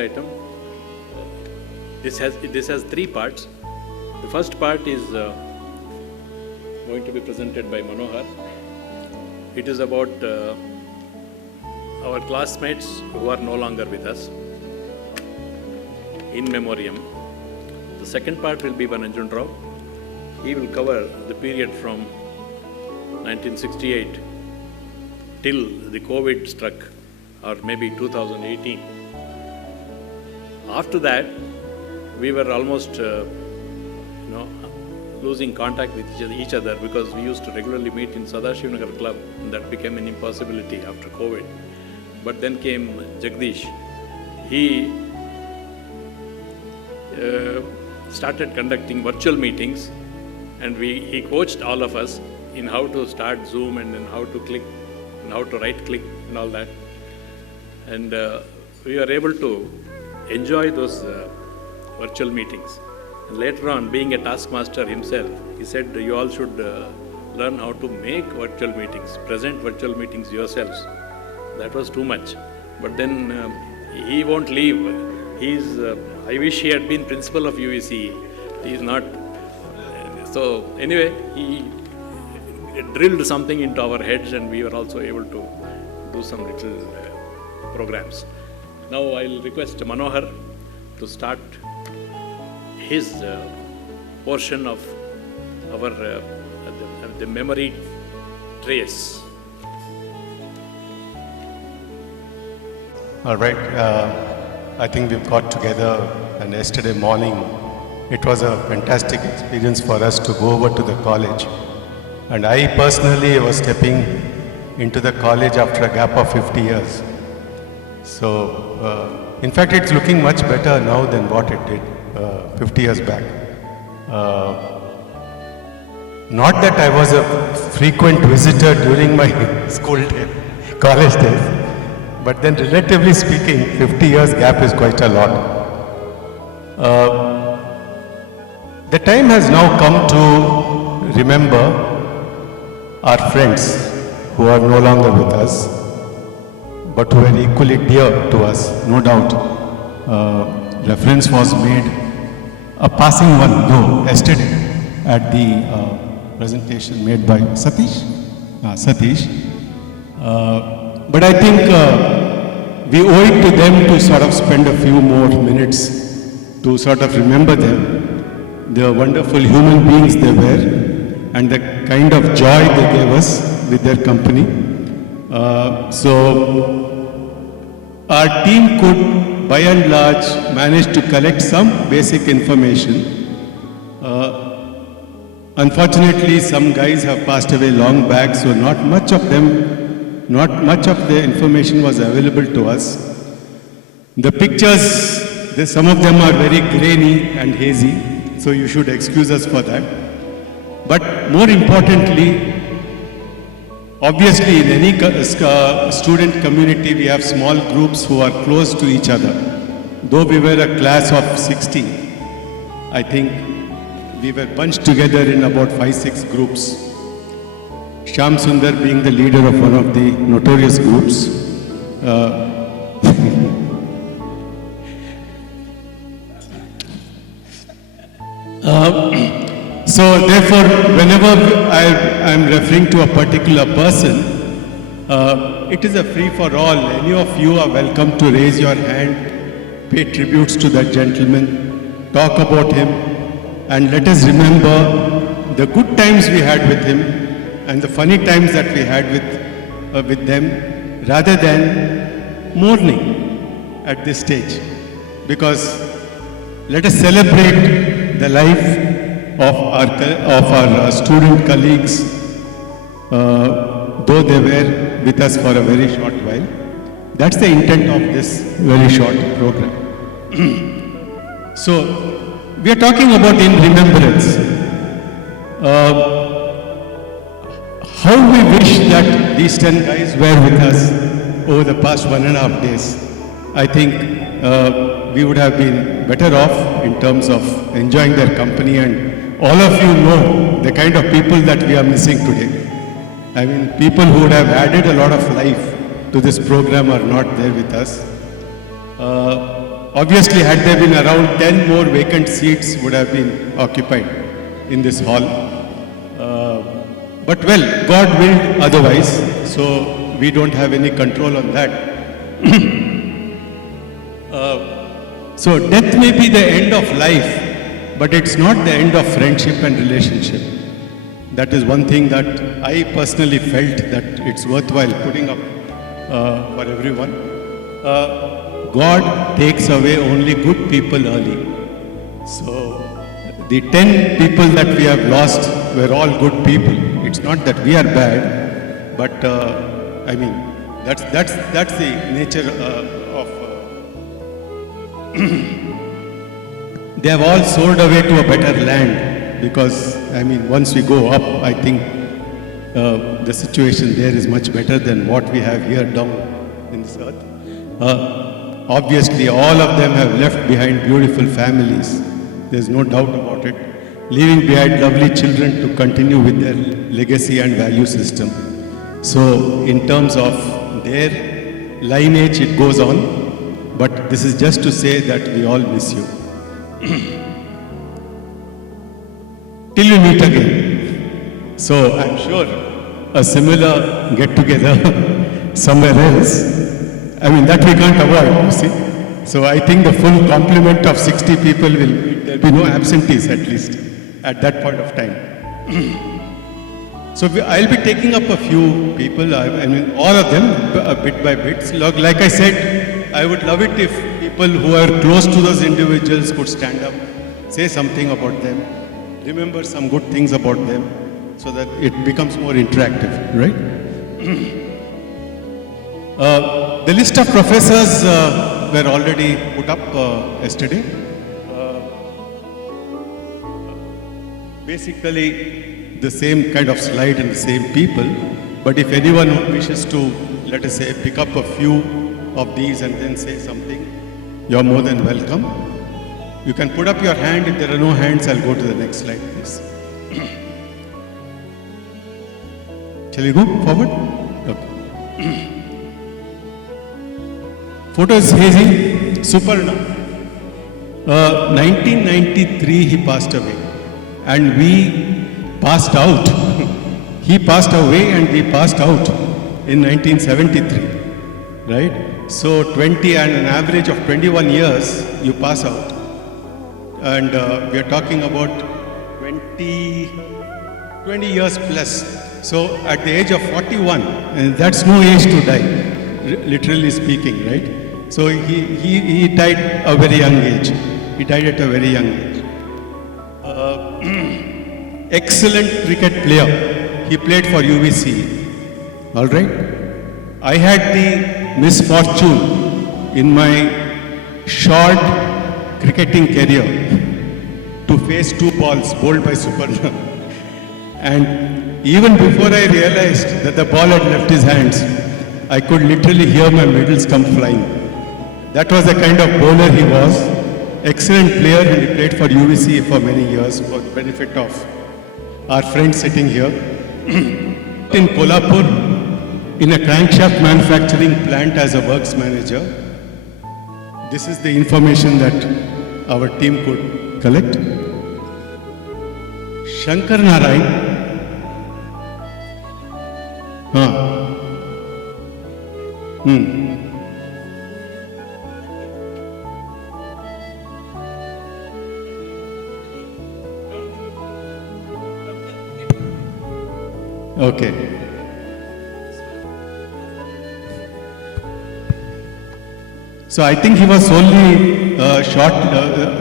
item. This has three parts. The first part is going to be presented by Manohar. It is about our classmates who are no longer with us, in memoriam. The second part will be Bananjun Rao. He will cover the period from 1968 till the COVID struck, or maybe 2018. After that, we were almost losing contact with each other because we used to regularly meet in Sadashivnagar Club, and that became an impossibility after COVID. But then came Jagdish. He started conducting virtual meetings, and he coached all of us in how to start Zoom and then how to click and how to right click and all that. And we were able to enjoy those virtual meetings. And later on, being a taskmaster himself, he said, you all should learn how to make virtual meetings, present virtual meetings yourselves. That was too much. But then he won't leave. I wish he had been principal of UVCE. He is not. So anyway, he drilled something into our heads, and we were also able to do some little programs. Now I'll request Manohar to start his portion of our the memory trace. All right. I think we've got together, and yesterday morning it was a fantastic experience for us to go over to the college. And I personally was stepping into the college after a gap of 50 years. So, in fact, it's looking much better now than what it did 50 years back. Not that I was a frequent visitor during my college days, but then relatively speaking, 50 years gap is quite a lot. The time has now come to remember our friends who are no longer with us, but who are equally dear to us, no doubt. Reference was made, a passing one though, yesterday at the presentation made by Satish. But I think we owe it to them to sort of spend a few more minutes to sort of remember them, the wonderful human beings they were, and the kind of joy they gave us with their company. So our team could, by and large, manage to collect some basic information. Unfortunately, some guys have passed away long back, so not much of the information was available to us. The pictures, some of them are very grainy and hazy, so you should excuse us for that. But more importantly, obviously in any student community we have small groups who are close to each other. Though we were a class of 60, I think we were bunched together in about 5-6 groups. Shyam Sundar being the leader of one of the notorious groups. So therefore, whenever I am referring to a particular person, it is a free-for-all. Any of you are welcome to raise your hand, pay tributes to that gentleman, talk about him, and let us remember the good times we had with him and the funny times that we had with them, rather than mourning at this stage. Because let us celebrate the life of our student colleagues, though they were with us for a very short while. That's the intent of this very short program. So, we are talking about in remembrance. How we wish that these 10 guys were with us over the past 1.5 days. I think we would have been better off in terms of enjoying their company, and all of you know the kind of people that we are missing today. I mean, people who would have added a lot of life to this program are not there with us. Obviously, had there been around 10 more vacant seats would have been occupied in this hall. But well, God willed otherwise, so we don't have any control on that. So death may be the end of life, but it's not the end of friendship and relationship. That is one thing that I personally felt that it's worthwhile putting up for everyone. God takes away only good people early. So the 10 people that we have lost were all good people. It's not that we are bad, but I mean that's the nature of. They have all soared away to a better land, because I mean once we go up, I think the situation there is much better than what we have here down in this earth. Obviously, all of them have left behind beautiful families. There's no doubt about it. Leaving behind lovely children to continue with their legacy and value system. So, in terms of their lineage, it goes on. But this is just to say that we all miss you. Till we meet again. So, I'm sure a similar get-together somewhere else, I mean, that we can't avoid, you see. So I think the full complement of 60 people will meet. There will be no absentees, at least, at that point of time. So I'll be taking up a few people, I mean, all of them, bit by bit. Like I said, I would love it if people who are close to those individuals could stand up, say something about them, remember some good things about them, so that it becomes more interactive, right? The list of professors were already put up yesterday. Basically, the same kind of slide and the same people. But if anyone wishes to, let us say, pick up a few of these and then say something, you're more than welcome. You can put up your hand. If there are no hands, I'll go to the next slide, please. Shall we go forward? Okay. Photo is hazy, Suparna. 1993 he passed away, and we passed out. He passed away and we passed out in 1973, right? So 20 and an average of 21 years you pass out, and we are talking about 20 years plus. So at the age of 41, and that's no age to die, literally speaking, right? So he died at a very young age. He died at a very young age. Excellent cricket player. He played for UVCE. All right. I had the misfortune in my short cricketing career to face 2 balls bowled by Suparna. And even before I realized that the ball had left his hands, I could literally hear my medals come flying. That was the kind of bowler he was. Excellent player, and he played for UVCE for many years for the benefit of our friends sitting here. In Kolhapur, in a crankshaft manufacturing plant as a works manager. This is the information that our team could collect. Shankar Narayan. Okay. So I think he was solely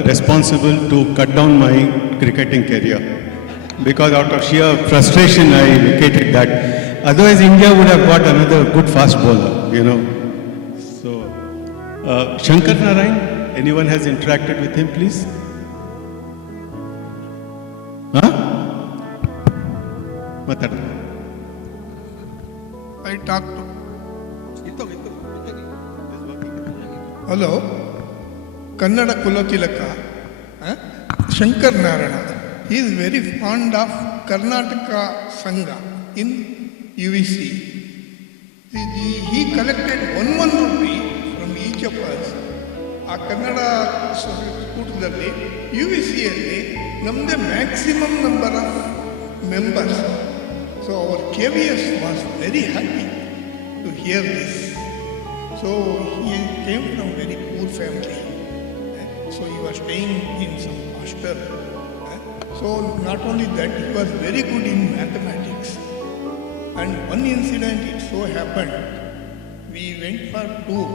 responsible to cut down my cricketing career, because out of sheer frustration I vacated that. Otherwise India would have got another good fast bowler, you know. So Shankar Narayan, anyone has interacted with him, please? I talked to. Hello, Kannada Kulatilaka, Shankar Narayana. He is very fond of Karnataka Sangha in UVC. He collected 1 rupee from each of us ಆ ಕನ್ನಡ ಕೂಟದಲ್ಲಿ UVCಯಲ್ಲಿ ನಮ್ಮದೇ maximum number of members. So our KVS was very happy to hear this. So he came from very poor family. So he was staying in some hostel. So not only that, he was very good in mathematics. And one incident, it so happened, we went for tour.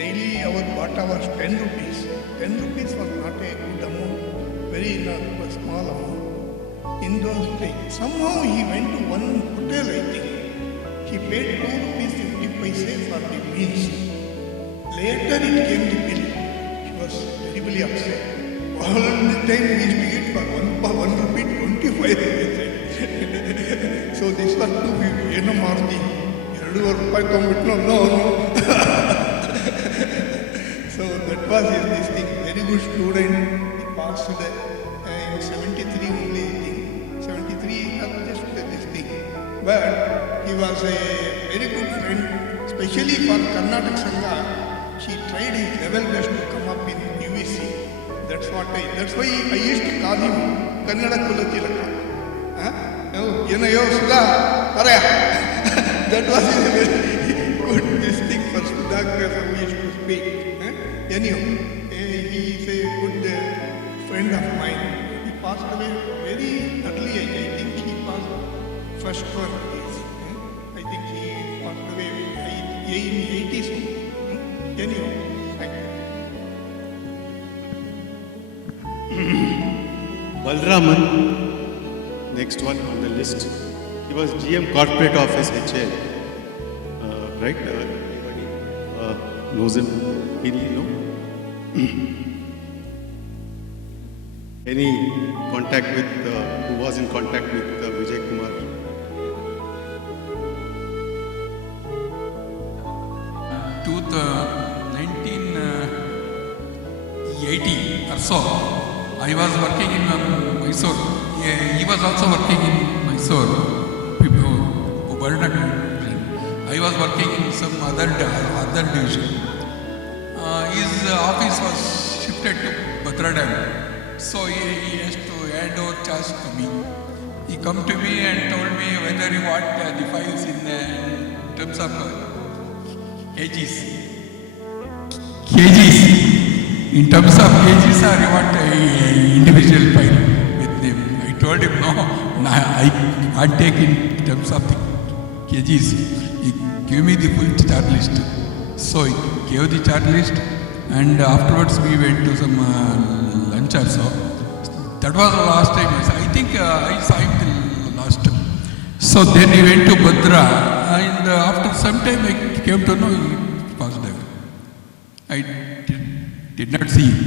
Daily our quota was 10 rupees. 10 rupees was not a good amount, very small amount. In those days, somehow he went to one hotel, I think. He paid 2 rupees 50 paise for the meals. Later it came the bill. He was terribly upset. All the time we used to eat for 1 rupee 25 paise. So this was too big. ಏನು ಮಾಡ್ತಿ 2 ರೂಪಾಯಿ ತೊಗೊಂಡ್ಬಿಟ್ಟು no. So that was this thing. Very good student. He passed in 73 only, I think. 73 just this thing. But he was a very good friend, especially for Karnataka Sangha. He tried his level best to come up in UVC. That's why I used to call him Kannada Kulatilaka. Yenayo Sudha Paraya. That was a very good this thing for Sudhakar who used to speak. Anyhow, he is a good friend of mine. He passed away very early. I think he passed first one. I think he passed away in 80s. Anyhow, Balraman, next one on the list. He was GM Corporate Office HL. Right? Everybody knows him. No? Any contact with, who was in contact with Vijay Kumar? To 1980 or so, I was working in Mysore. He was also working in Mysore. I was working in some other division. His office was shifted to Badradam. So he has to hand over charge to me. He come to me and told me whether you want the files in terms of kgs. In terms of kgs, or you want an individual file with them. I told him no, I can't take in terms of the kgs. He gave me the full chart list. So he gave the chart list, and afterwards we went to some lunch also. That was the last time. I think I saw him the last time. So then he went to Badra, and after some time I came to know he passed away. I did not see him.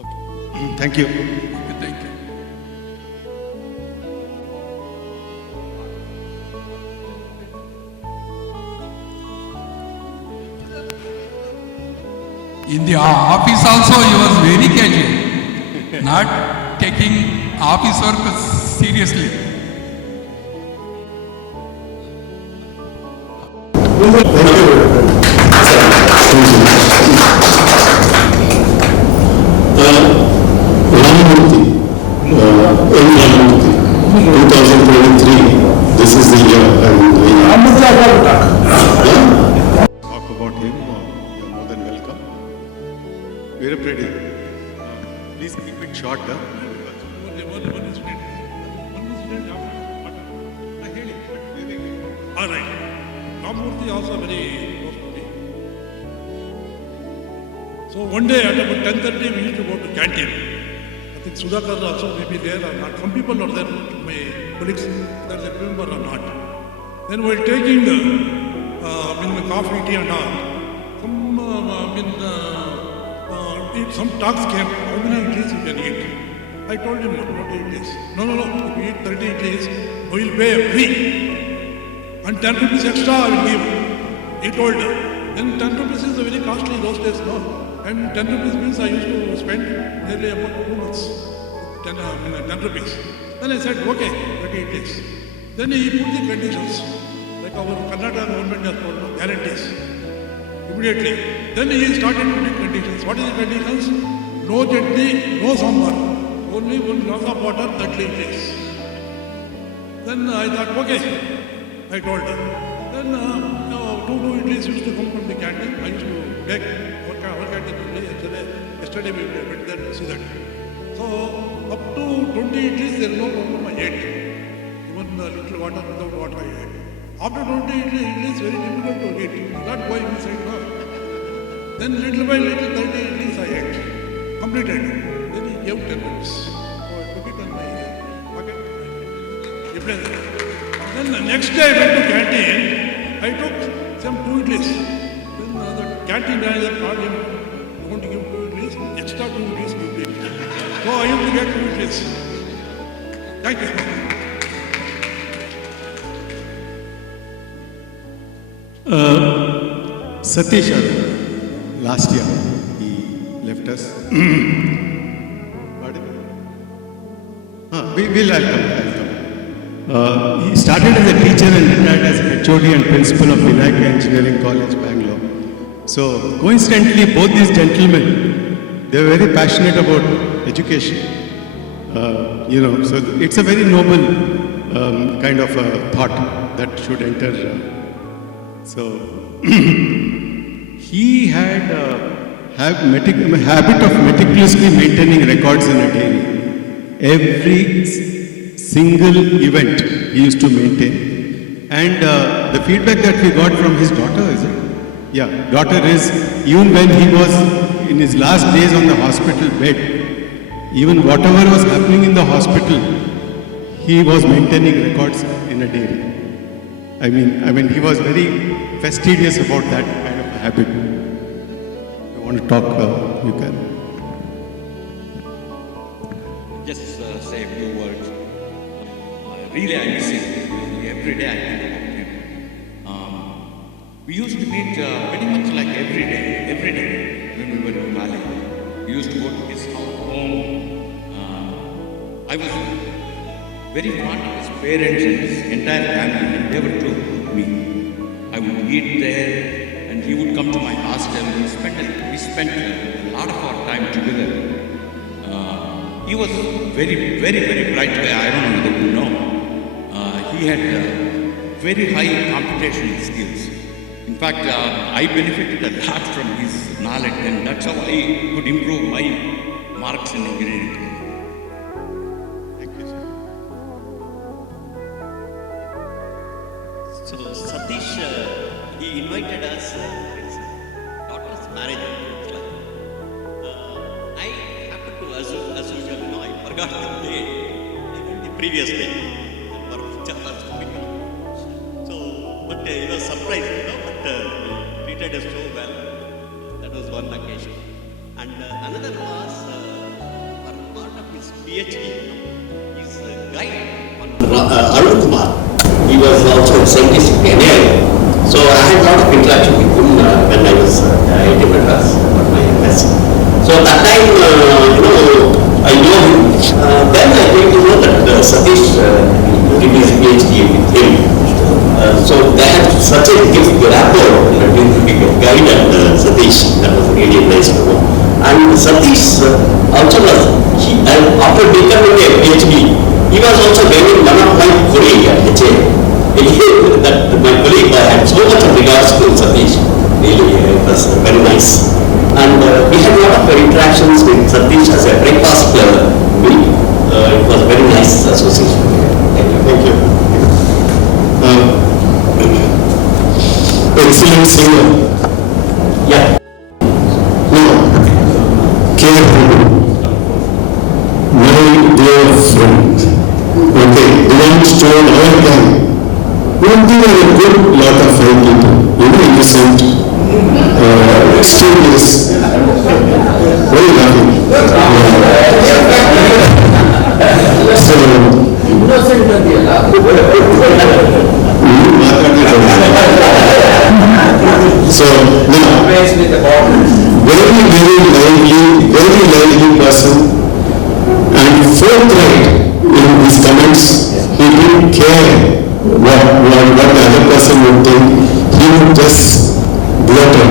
Okay. Thank you. Okay, thank you. In the office also he was very casual, not taking office work seriously. Ramamurthy, 2023, this is the year. Talk about him. You're more than welcome. Very pretty. Please keep it short. All right. Ramamurthy also very close to me. So one day at about 10:30 we used to go to canteen. I think Sudhakar also may be there or not. Some people are there, my colleagues, whether they remember or not. Then while taking coffee, tea and all, some talks came, how many idlis you can eat? I told him, no, 20 idlis. No, if you eat 30 idlis, we will pay free. And 10 rupees extra I will give. He told her. Then 10 rupees is very costly those days, no? And 10 rupees means I used to spend nearly about 2 months. 10 rupees. Then I said, okay, 30 idlis. Then he put the conditions, like our Karnataka government has put guarantees. immediately. Then he started putting conditions. What is the conditions? No chutney, no sambar. Only one glass of water, 30 idlis. Then I thought, okay, I told her. Then two idlis used to come from the canteen. I used to beg our canteen only. Yesterday we went there to see that. So up to 20 idlis, there is no problem, I ate. Even a little water, without water I ate. After 20 idlis, very difficult to eat. Not going inside, no. Then little by little, 30 idlis I ate. Completed. Then he gave 10 minutes. So I took it and I pocket. He placed it. Then the next day I went to canteen. I took some 2 idlis. Then the canteen manager called him. You want to give 2 idlis? Extra 2 idlis you take. So I have to get 2 idlis. Thank you. Satish, last year he left us. Pardon? I'll come. He started as a teacher and retired as HOD and principal of Vinayak Engineering College, Bangalore. So coincidentally, both these gentlemen, they were very passionate about education. So it's a very noble kind of thought that should enter. So he had a habit of meticulously maintaining records in a diary. Every single event he used to maintain. And the feedback that we got from his daughter, is it? Yeah, daughter is, even when he was in his last days on the hospital bed, even whatever was happening in the hospital, he was maintaining records in a diary. I mean, he was very fastidious about that kind of habit. If you want to talk, you can. Just say a few words. Really, I miss him. Every day I think about him. We used to meet pretty much like every day when we were in Valley. We used to go to his home. I was very fond of his parents and his entire family, and they were true with me. I would eat there, and he would come to my hostel. We spent a lot of our time together. He was very, very, very bright guy. I don't know whether you know. He had very high computational skills. In fact, I benefited a lot from his knowledge, and that's how I could improve my marks in engineering. So Satish, he invited us his daughter's marriage. I happened to, as usual, I forgot the day, the previous day. So, but he was surprised, but he treated us so well. That was one occasion. And another was for part of his PhD, his guide on Arun Kumar. He was also a scientist in NIL. So I had a lot of interaction with him when I was at Madras for my MS. So at that time, I know him. Then I came to know that Satish did his PhD with him. So they had such a gift rapport between the guide and Satish. That was really nice to know. And Satish also was, after becoming a PhD, he was also very one of my colleagues at HA. That my colleague had so much of regards to Satish. Really, it was very nice. And we had a lot of interactions with Satish as a breakfast meal. It was a very nice association. Thank you. Thank you. Excellent singer. Yeah. Now, careful. My dear friend. Okay, belongs to our gang. They are a good lot of fine people. Innocent, studious, very loving. So, now, very lively person, and forthright in his comments. He didn't care what the other person would think. He would just letter.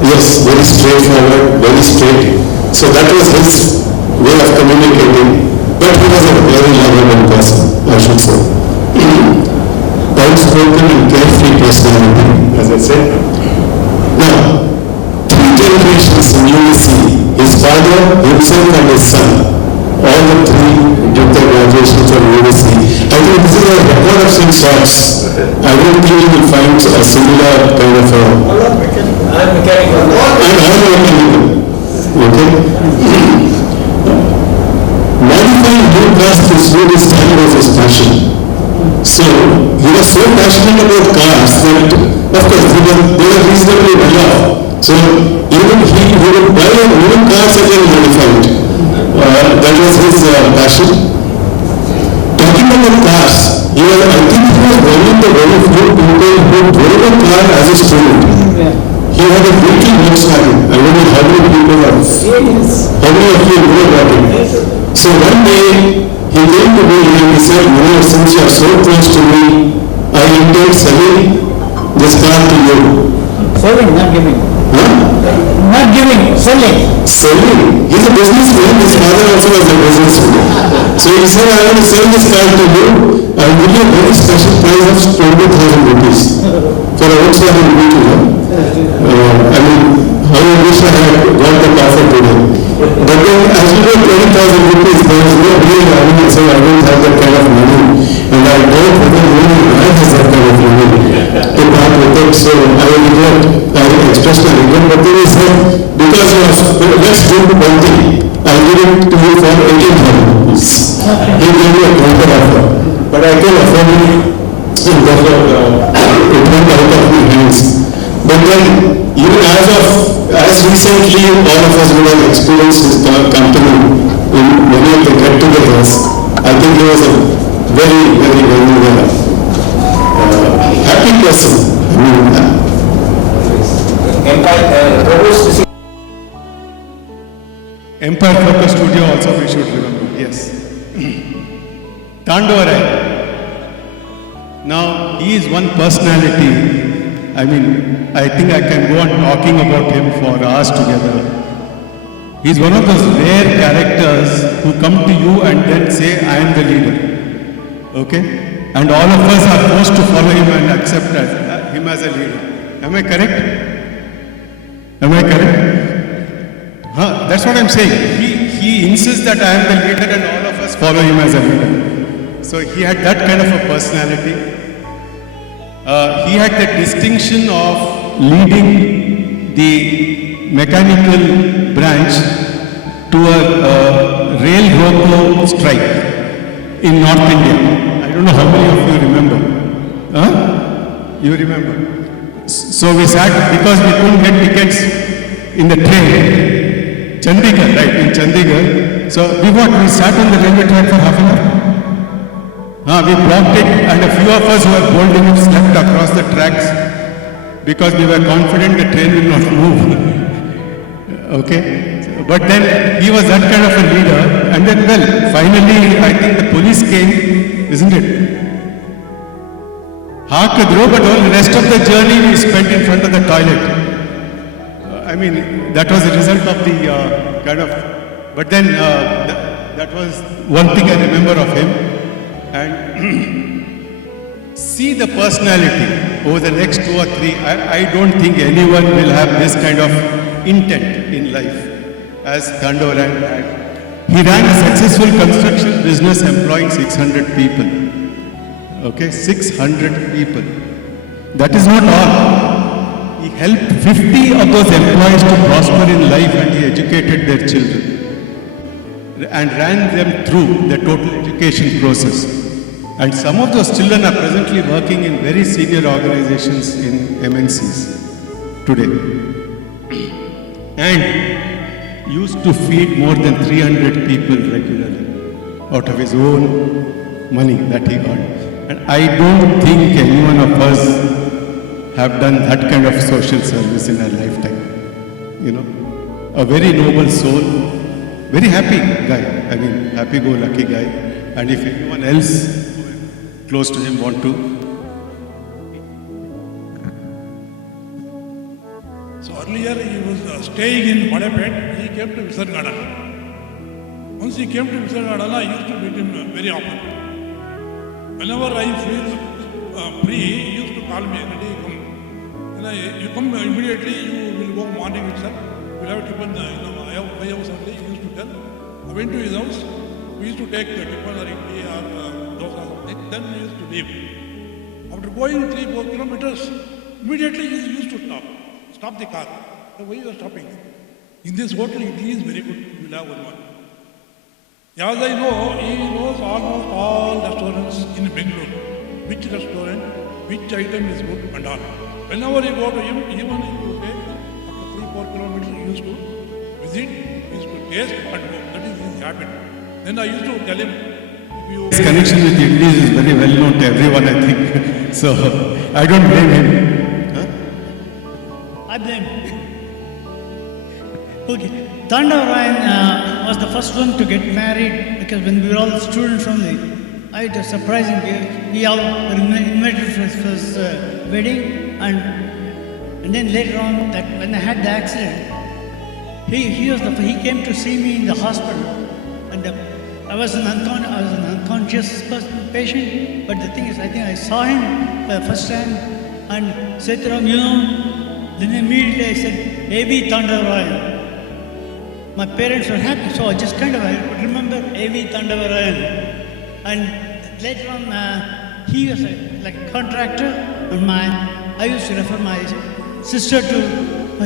Yes, very straightforward, very straight. So that was his way of communicating. But he was a very lovable person, I should say. Outspoken and carefree personality, as I said. Now, 3 generations in UVCE, his father, himself and his son, all the 3 did their graduation from UVCE. I think this is a record of some sorts. I don't think you will find a similar kind of a... I'm mechanical. Okay? Modifying new cars to suit his time was his passion. So, he was so passionate about cars that, of course, they were reasonably well off. So, even he would buy new cars and then modify it. That was his passion. Talking about cars, I think he was one of the very few people who drove a car as a student. He had a little Volkswagen. I don't know how many people have. How many of you know about it? So one day, he came to me and he said, Manohar, since you are so close to me, I intend selling this car to you. Selling, not giving. Huh? Not giving, selling. Selling? He's a businessman. His father also was a businessman. So he said, I want to sell this car to you. I will give you a very special price of 20,000 rupees for a Volkswagen Beetle. I wish I had got the car for today. But then, as you know, 20,000 rupees, there is no real value, so I don't have that kind of money. And I don't whether really I have that kind of money to part with it. So I regret, I expressed my regret, but then he said, because of, let's do one thing. I'll give it to you for 18,000 rupees. He gave me a counter offer. But I can afford it, and therefore it went out of my hands. But then, even as recently, all of us would have experienced his company in many of the get-togethers. I think he was a very, very, very happy person. Empire Focus Studio also we should remember, yes. Tandorai. Now, he is one personality. I think I can go on talking about him for hours together. He's one of those rare characters who come to you and then say, I am the leader. Okay? And all of us are forced to follow him and accept him as a leader. Am I correct? Am I correct? That's what I'm saying. He insists that I am the leader and all of us follow him as a leader. So he had that kind of a personality. He had the distinction of leading the mechanical branch to a rail roco strike in North India. I don't know how many of you remember. You remember? So we sat, because we couldn't get tickets in the train, Chandigarh, right, in Chandigarh. So we sat on the railway track for half an hour. We blocked it, and a few of us who were bold enough slept across the tracks because we were confident the train will not move. Okay? But then he was that kind of a leader, and then, finally, I think the police came, isn't it? But all the rest of the journey we spent in front of the toilet. That was the result of the kind of. But then that was one thing I remember of him. And see the personality over the next 2 or 3. I don't think anyone will have this kind of intent in life as Tandorai had. He ran a successful construction business employing 600 people. Okay, 600 people. That is not all. He helped 50 of those employees to prosper in life, and he educated their children and ran them through the total education process. And some of those children are presently working in very senior organizations in MNCs today. And used to feed more than 300 people regularly out of his own money that he earned. And I don't think any one of us have done that kind of social service in our lifetime. A very noble soul, very happy guy, happy-go-lucky guy. And if anyone else close to him want to. staying in Badapet, he came to Visargada. Once he came to Visargada, I used to meet him very often. Whenever I feel free, he used to call me, "Ready, come." You come immediately, you will go morning itself. We'll have tiffin, I have 5 hours only, he used to tell. I went to his house, we used to take the tiffin or idli or dosa or something, then we used to leave. After going 3-4 kilometers, immediately he used to stop the car. So why you are stopping? In this hotel, it is very good, you will have one. As I know, he knows almost all restaurants in Bengaluru. Which restaurant, which item is good and all. Whenever you go to him, even if you take after 3-4 kilometers, he used to visit, he used to taste and go. That is his habit. Then I used to tell him, if you... His connection with Indians is very well known to everyone, I think. So, I don't blame him. Huh? I blame. Okay. Tandavarayan was the first one to get married because when we were all students only, it was surprising. We all were invited for his first wedding, and then later on, that when I had the accident, he came to see me in the hospital, and I was an unconscious patient. But the thing is, I think I saw him for the first time, and Sethuram, then immediately I said, A.V. Tandavarayan. My parents were happy, so I just I could remember A.V. Tandavarayan. And later on, he was like a contractor, and I used to refer my sister to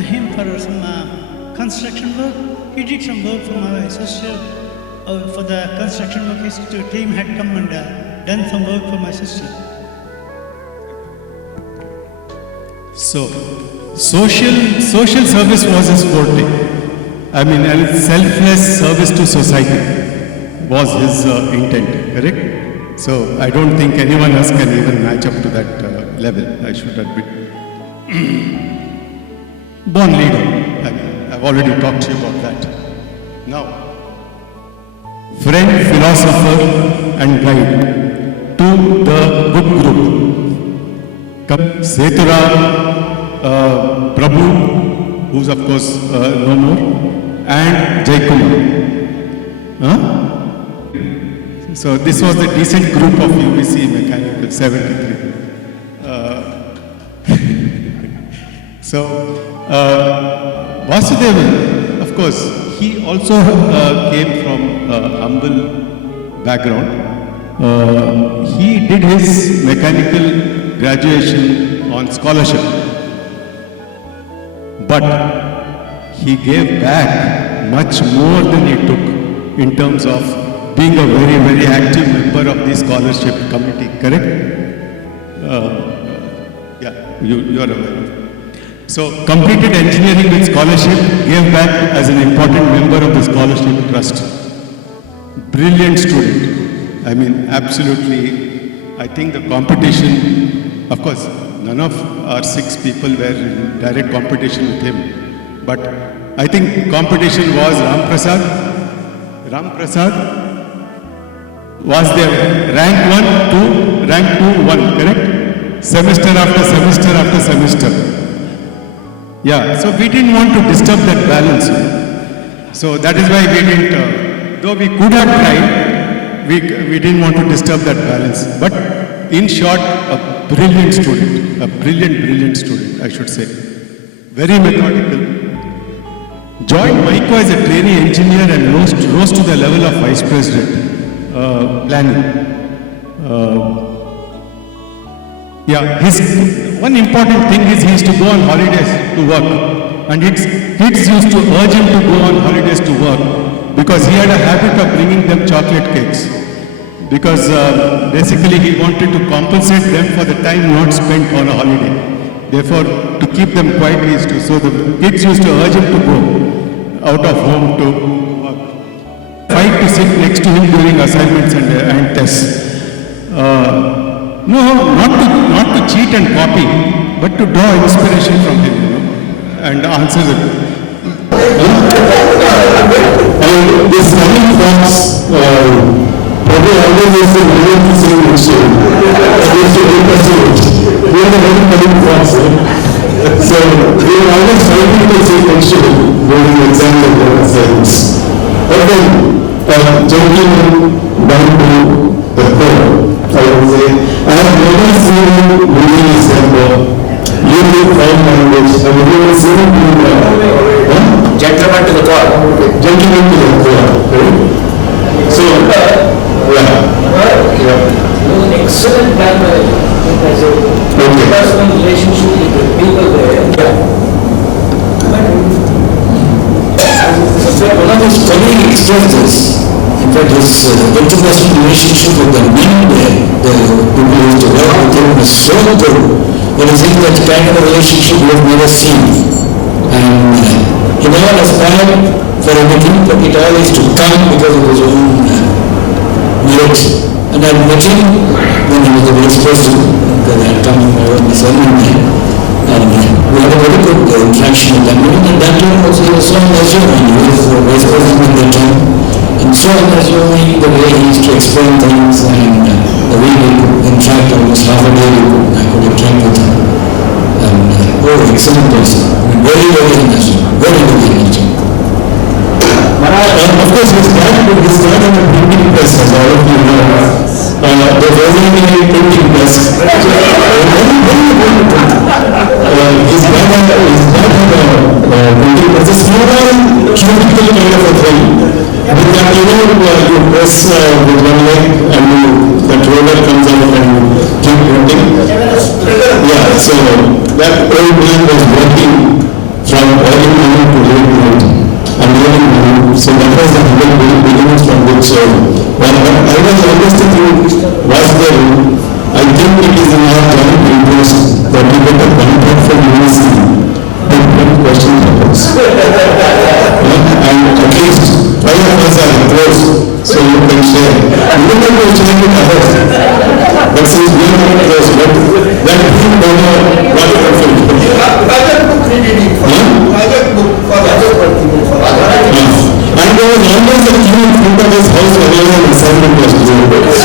him for some construction work. He did some work for my sister for the construction work. His team had come and done some work for my sister. So, social service was his forte. I mean, selfless service to society was his intent, correct? So, I don't think anyone else can even match up to that level, I should admit. Born leader, I mean, I've already talked to you about that. Now, friend, philosopher and guide to the good group. Sethuram, Prabhu, who's of course no more, and Jaikumar. So this was the decent group of UVCE Mechanical 73. Vasudevan, of course, he also came from a humble background. He did his mechanical graduation on scholarship, but he gave back much more than he took in terms of being a very, very active member of the scholarship committee, correct? Yeah, you are aware. So, completed engineering with scholarship, gave back as an important member of the scholarship trust. Brilliant student. I mean, absolutely, I think the competition, of course, none of our 6 people were in direct competition with him. But I think competition was Ram Prasad was there, rank 1, 2, rank 2, 1, correct? Semester after semester after semester. Yeah, so we didn't want to disturb that balance. So that is why we didn't, though we could have tried, we didn't want to disturb that balance. But in short, a brilliant student, brilliant student, I should say. Very methodical. Joined Maiko as a trainee engineer and rose to the level of vice president, planning. His one important thing is he used to go on holidays to work, and kids used to urge him to go on holidays to work because he had a habit of bringing them chocolate cakes. Because basically he wanted to compensate them for the time not spent on a holiday. Therefore, to keep them quiet, he used to. So the kids used to urge him to go out of home to work. Fight to sit next to him during assignments and tests. No, not to cheat and copy, but to draw inspiration from him, and answer them. And this coming thoughts, probably always is the very same issue. We are the very coming thoughts. So we were always fighting to see textual during the exams and the assignments. Okay, gentlemen down to the core, I would say, I have never seen him using his temper, using foul language, I have never seen him doing that. Gentleman to the core. Gentlemen to the core, right? So, yeah. Excellent man as a personal relationship with the people there. One of his colleagues expressed this. In fact, his interpersonal relationship with the men there, the people who used to work with him, was so good that he said that kind of a relationship we have never seen. And he never aspired for anything, but it always to come because of his own merit. And I met him when he was the vice president, because I had come in my own sermon there. And we had a very good interaction with that man. And that time also he was so unassuming. He was the vice president at that time. And so unassuming the way he used to explain things and the way we could interact almost half a day I could interact with him. And excellent person. I mean, very, very unassuming. Very, very unassuming. Of course, his dad on a printing press, as all of you know. There wasn't any printing press. His dad had a printing press. It's not a cubicle kind of a thing. With that, you press with one leg and that roller comes out and keep printing. Yeah, so that old man was working from early morning to late night. So that was the beginnings from which when I was always thinking, was there, I think it is in our joint interest that we get a contract from UVCE to print question papers. And at least 5 of us are close, so you can share. You don't have to share with others. But since we are not close, that thing what fulfilled. And there was always a queue in front of his house whenever an assignment was due. Because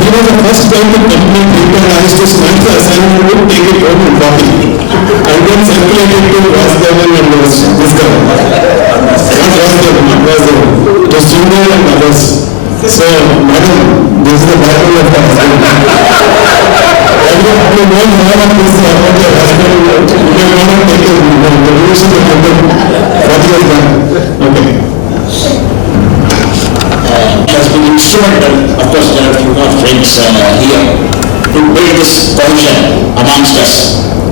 he was the first guy to complete it, and I used to smash the assignment book, take it home and copy. And then circulate it to Vasdevan and this guy. Not Vasdevan, to Sundar and others. So, madam, this is the battle of the husband. You don't know of this about your husband, you may want to take the relation of what he has done. Okay. Has been instrumental, of course there are a few more friends here, to build this cohesion amongst us.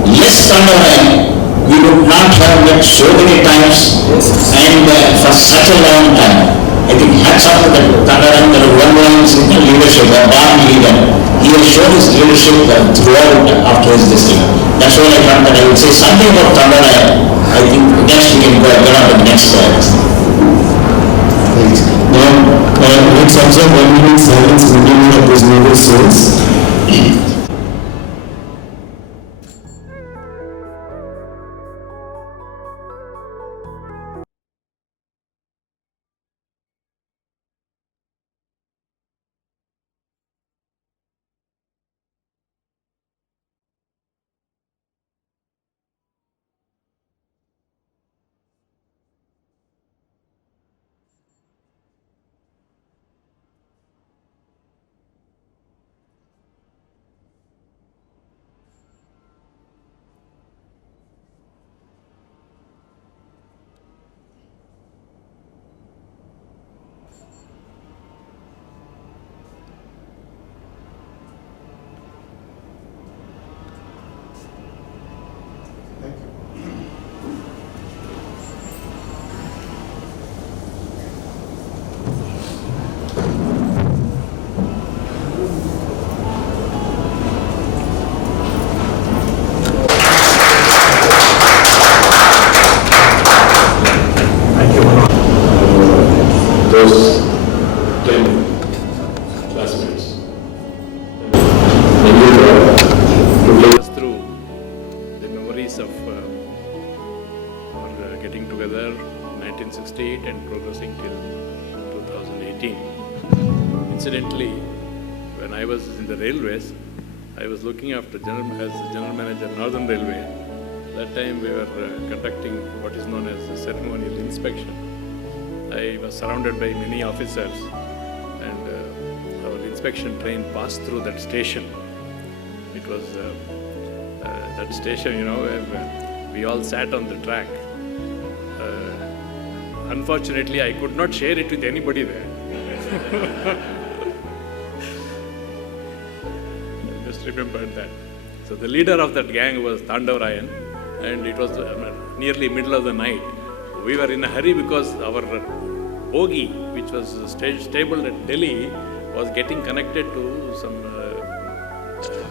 Less Manohar, we would not have met so many times and for such a long time. I think hats off to the Manohar, the one signal leadership, the born leader. He has shown his leadership throughout after his district. That's why I thought that I would say something about Manohar. I think next we can go on to the next Now, let's observe 1 minute silence in memory of those noble souls. Those 10 classmates. To take us through the memories of our getting together in 1968 and progressing till 2018. Incidentally, when I was in the railways, I was looking after as general manager Northern Railway, That time we were conducting what is known as a ceremonial inspection. I was surrounded by many officers, and our inspection train passed through that station. It was that station, where we all sat on the track. Unfortunately, I could not share it with anybody there. I just remembered that. So the leader of that gang was Tandavarayan, and it was nearly middle of the night. We were in a hurry because our bogie, which was stabled at Delhi, was getting connected to some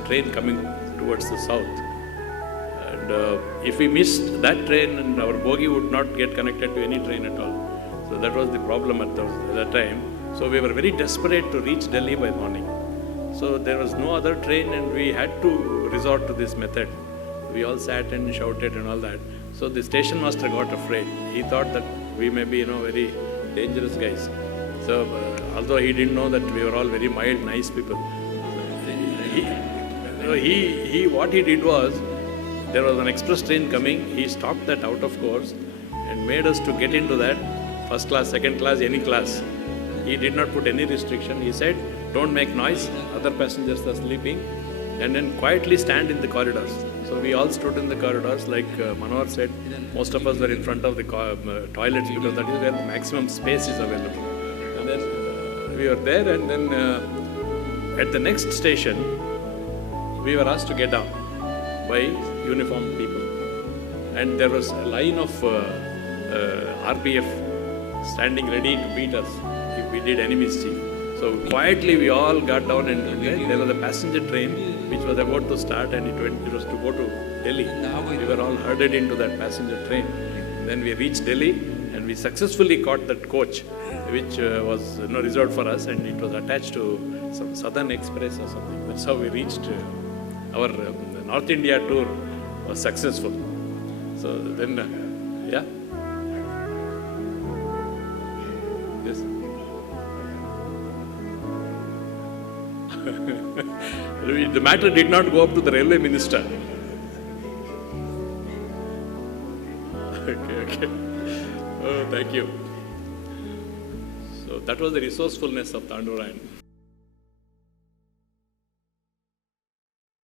train coming towards the south. And if we missed that train, and our bogie would not get connected to any train at all. So that was the problem at that time. So we were very desperate to reach Delhi by morning. So there was no other train, and we had to resort to this method. We all sat and shouted and all that. So the station master got afraid. He thought that we may be, very dangerous guys. So although he didn't know that we were all very mild, nice people, what he did was, there was an express train coming. He stopped that out of course and made us to get into that first class, second class, any class. He did not put any restriction. He said, don't make noise, other passengers are sleeping, and then quietly stand in the corridors. So we all stood in the corridors, like Manohar said, most of us were in front of the toilets because that is where the maximum space is available. And then we were there, and then at the next station, we were asked to get down by uniformed people. And there was a line of RPF standing ready to beat us if we did any mischief. So quietly we all got down, and there was a passenger train which was about to start, and it was to go to Delhi. We were all herded into that passenger train. Then we reached Delhi, and we successfully caught that coach, which was reserved for us, and it was attached to some Southern Express or something. That's how we reached. Our North India tour was successful. So then, yeah. Yes. The matter did not go up to the railway minister. Okay. Oh, thank you. So that was the resourcefulness of Tandavarayan.